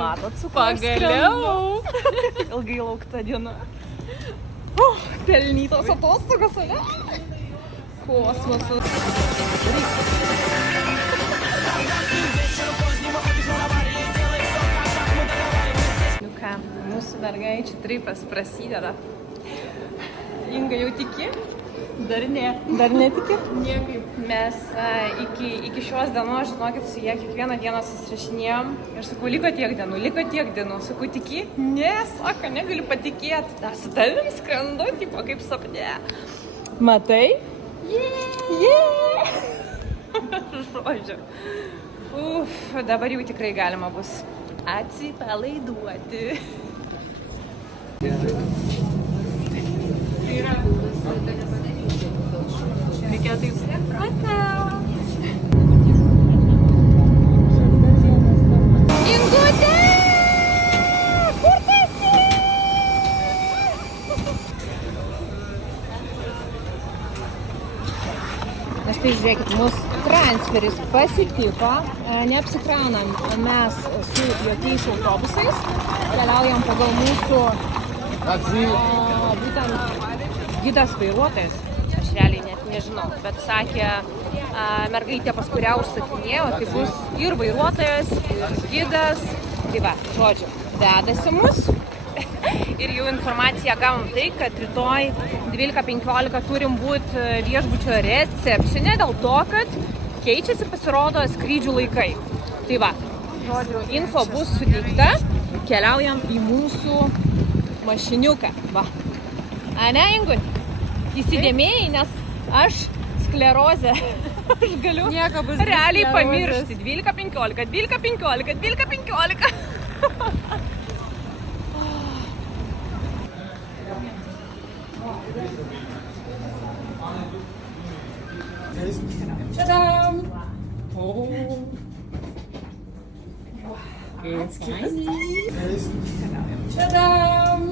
Matot, su pagaliau. Ilgai laukta diena. Pelnytos atostogos, ne? Kosmosas. Nu ką, mūsų mergaičių tripas prasideda. Inga jau tiki? Dar ne. Dar netiki? Niekaip. Mes iki šios dienos, žinokit, su jie kiekvieną dieną susirašinėjom. Ir sakau, liko tiek dienų. Sakau, tiki? Ne, sako, negaliu patikėti. Dar su tavim skrendu, tipo, kaip sapne. Matai? Yeah! Žodžiu. Dabar jau tikrai galima bus atsipalaiduoti. Reikia taip. Ingutė! Kur tu esi? Na štai žiūrėkit, mūsų transferis pasitiko, neapsikraunam mes su jokiais autobusais, keliaujam pagal mūsų būtent gidas vairuotojas. Aš realiai net nežinau, bet sakė mergaitė, pas kurią užsakinėjo, tai bus ir vairuotojas, ir gidas. Tai va, žodžiu, vedasi mus. Ir jau informaciją gavom tai, kad rytoj 12:15 turim būti viešbučio recepšine dėl to, kad keičiasi pasirodo skrydžių laikai. Tai va, žodžiu, info bus suteikta, keliaujam į mūsų mašiniuką. Va. Ane, Ingut? Įsidėmėjai, nes aš sklerozę, aš galiu realiai pamiršti. 12:15. Tadam! Oh. It's tiny. Tadam!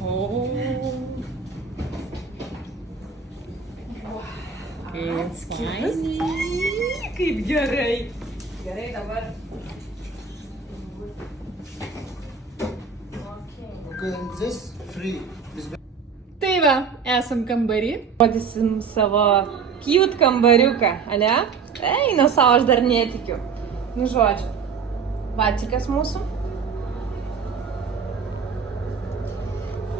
Oh. It's tiny. Kaip gerai. Gerai dabar. Okay, this free. Tai va, esam kambarį. Rodysim savo cute kambariuką, ane? Eina savo, aš dar netikiu. Nu, žodžiu. Vacikas mūsų.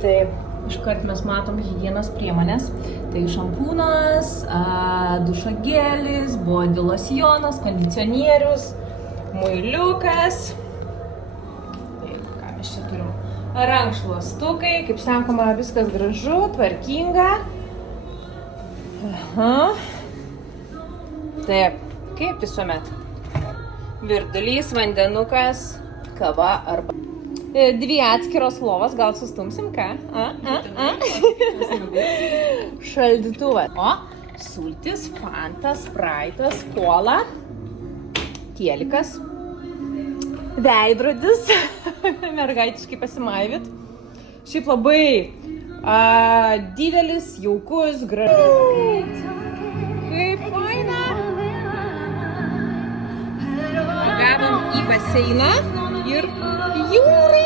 Taip, iškart mes matom higienos priemonės. Tai šampūnas, dušo gelis, body losjonas, kondicionierius, muiliukas. Taip, ką mes čia turim? Rankšluostukai, kaip sakoma, viskas gražu, tvarkinga. Aha. Taip, kaip visuomet. Virdulys, vandenukas, kava arba... Dvi atskiros lovas, gal sustumsim, ką? Šaldytuvas. O, sultis, fantas, spraitas, kola, tielikas, veidrodis, mergaitiškai pasimaivyt. Šiaip labai didelis, jaukus, gražus. Kaip faina. Pagavom į baseiną ir jūrą.